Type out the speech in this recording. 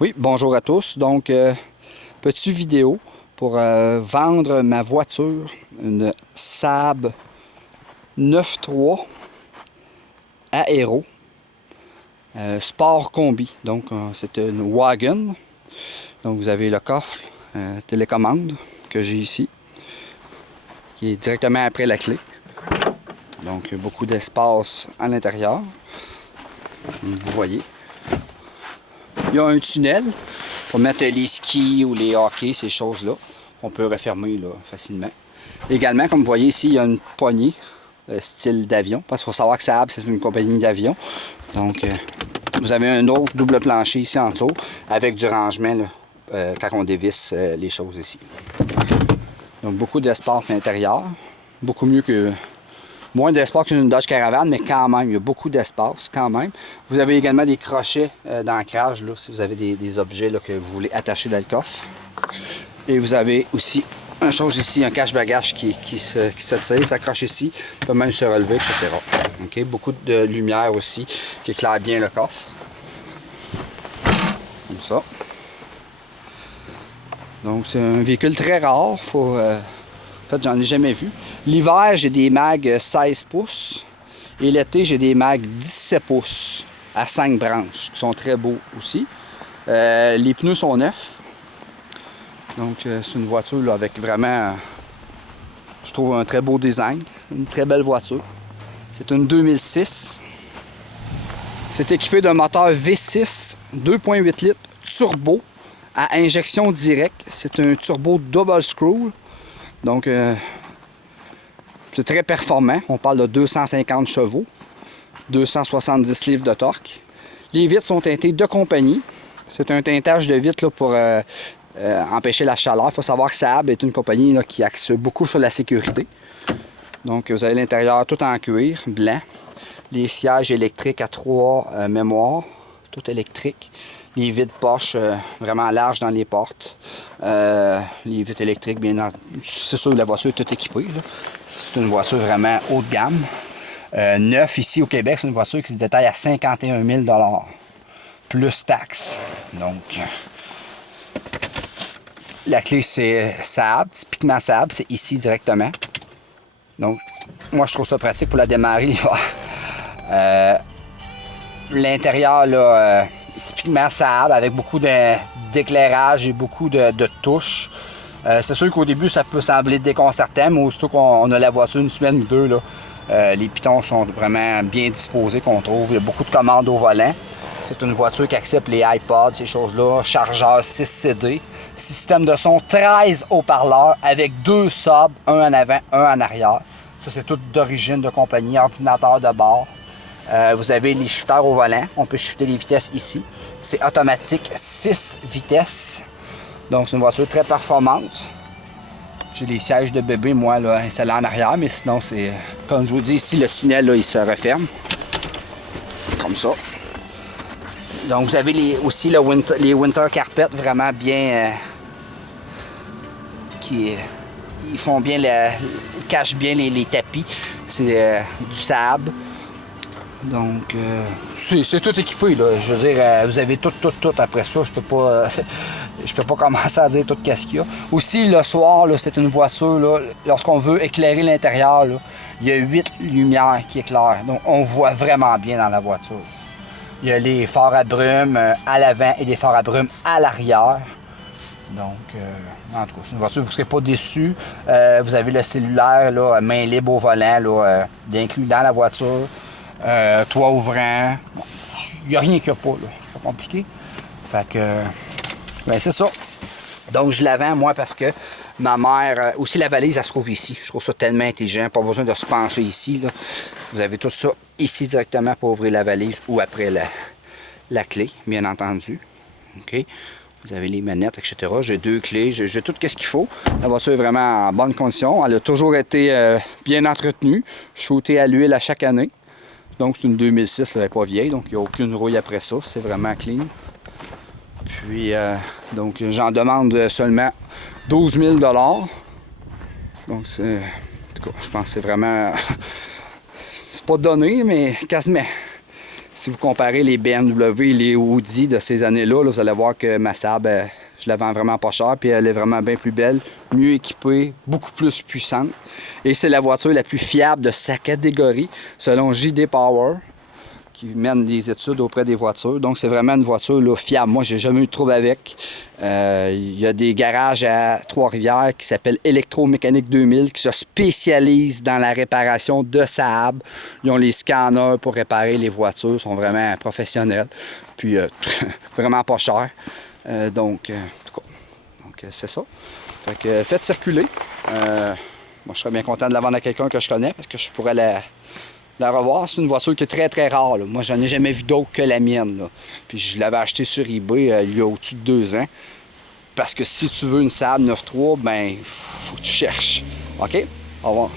Oui, bonjour à tous. Donc, petite vidéo pour vendre ma voiture, une Saab 9.3 Aero Sport Combi. Donc, c'est une wagon. Donc, vous avez le coffre télécommande que j'ai ici, qui est directement après la clé. Donc, beaucoup d'espace à l'intérieur, comme vous voyez. Il y a un tunnel pour mettre les skis ou les hockey, ces choses-là. On peut refermer là, facilement. Également, comme vous voyez ici, il y a une poignée style d'avion. Parce qu'il faut savoir que Saab, c'est une compagnie d'avion. Donc, vous avez un autre double plancher ici en dessous avec du rangement là, quand on dévisse les choses ici. Donc, beaucoup d'espace intérieur. Beaucoup mieux que... Moins d'espace qu'une Dodge Caravan, mais quand même, il y a beaucoup d'espace quand même. Vous avez également des crochets d'ancrage, là, si vous avez des objets là, que vous voulez attacher dans le coffre. Et vous avez aussi une chose ici, un cache-bagage qui se tire, s'accroche ici, peut même se relever, etc. Okay? Beaucoup de lumière aussi qui éclaire bien le coffre. Comme ça. Donc c'est un véhicule très rare, en fait, j'en ai jamais vu. L'hiver, j'ai des mags 16 pouces. Et l'été, j'ai des mags 17 pouces à 5 branches, qui sont très beaux aussi. Les pneus sont neufs. Donc, c'est une voiture là, avec vraiment, je trouve, un très beau design. Une très belle voiture. C'est une 2006. C'est équipé d'un moteur V6 2.8 litres turbo à injection directe. C'est un turbo double screw. Donc, c'est très performant. On parle de 250 chevaux, 270 livres de torque. Les vitres sont teintées de compagnie. C'est un teintage de vitres là, pour empêcher la chaleur. Il faut savoir que Saab est une compagnie là, qui axe beaucoup sur la sécurité. Donc, vous avez l'intérieur tout en cuir, blanc. Les sièges électriques à 3 mémoires, tout électrique. Les vitres poches vraiment larges dans les portes. Les vitres électriques, bien c'est sûr que la voiture est toute équipée. C'est une voiture vraiment haut de gamme. Neuf ici au Québec, c'est une voiture qui se détaille à 51 000 $, plus taxes. Donc, la clé c'est Saab, typiquement Saab, c'est ici directement. Donc, moi je trouve ça pratique pour la démarrer l'hiver. L'intérieur, là, typiquement Saab, avec beaucoup d'éclairage et beaucoup de touches. C'est sûr qu'au début, ça peut sembler déconcertant, mais aussitôt qu'on a la voiture une semaine ou deux, là, les pitons sont vraiment bien disposés, qu'on trouve. Il y a beaucoup de commandes au volant. C'est une voiture qui accepte les iPods, ces choses-là. Chargeur 6 CD. Système de son 13 haut-parleurs avec 2 subs, un en avant, un en arrière. Ça, c'est tout d'origine de compagnie, ordinateur de bord. Vous avez les shifters au volant. On peut shifter les vitesses ici. C'est automatique 6 vitesses. Donc, c'est une voiture très performante. J'ai les sièges de bébé, moi, là, installés en arrière. Mais sinon, c'est comme je vous dis ici, le tunnel, là, il se referme. Comme ça. Donc, vous avez aussi les winter carpets vraiment bien... ils font bien, ils cachent bien les tapis. C'est du Saab. Donc, c'est tout équipé, là. Je veux dire, vous avez tout après ça. Je peux pas commencer à dire tout ce qu'il y a. Aussi, le soir, là, c'est une voiture, là, lorsqu'on veut éclairer l'intérieur, là, il y a 8 lumières qui éclairent. Donc, on voit vraiment bien dans la voiture. Il y a les phares à brume à l'avant et des phares à brume à l'arrière. Donc, en tout cas, c'est une voiture, vous ne serez pas déçus. Vous avez le cellulaire, là, main libre au volant, là, d'inclus dans la voiture. Toit ouvrant. Bon, il n'y a rien qu'il n'y a pas, là. C'est pas compliqué. Fait que, ben c'est ça. Donc, je la vends, moi, parce que ma mère... aussi, la valise, elle se trouve ici. Je trouve ça tellement intelligent. Pas besoin de se pencher ici, là. Vous avez tout ça ici directement pour ouvrir la valise ou après la clé, bien entendu. OK? Vous avez les manettes, etc. J'ai 2 clés, j'ai tout ce qu'il faut. La voiture est vraiment en bonne condition. Elle a toujours été bien entretenue, shootée à l'huile à chaque année. Donc, c'est une 2006, elle n'est pas vieille, donc il n'y a aucune rouille après ça. C'est vraiment clean. Puis, donc, j'en demande seulement 12 000 $. Donc, c'est... En tout cas, je pense que c'est vraiment... c'est pas donné, mais quasiment. Si vous comparez les BMW et les Audi de ces années-là, vous allez voir que ma Saab, je la vends vraiment pas cher, puis elle est vraiment bien plus belle, mieux équipée, beaucoup plus puissante. Et c'est la voiture la plus fiable de sa catégorie, selon JD Power, qui mène des études auprès des voitures. Donc, c'est vraiment une voiture là, fiable. Moi, j'ai jamais eu de trouble avec. Il y a des garages à Trois-Rivières qui s'appellent Électromécanique 2000, qui se spécialisent dans la réparation de Saab. Ils ont les scanners pour réparer les voitures. Ils sont vraiment professionnels. Puis, vraiment pas cher. En tout cas, c'est ça. Fait que faites circuler. Moi, je serais bien content de la vendre à quelqu'un que je connais parce que je pourrais la revoir. C'est une voiture qui est très très rare. Là. Moi, j'en ai jamais vu d'autre que la mienne. Là. Puis je l'avais acheté sur eBay il y a au-dessus de 2 ans. Parce que si tu veux une Saab 9.3, ben, faut que tu cherches. OK? Au revoir.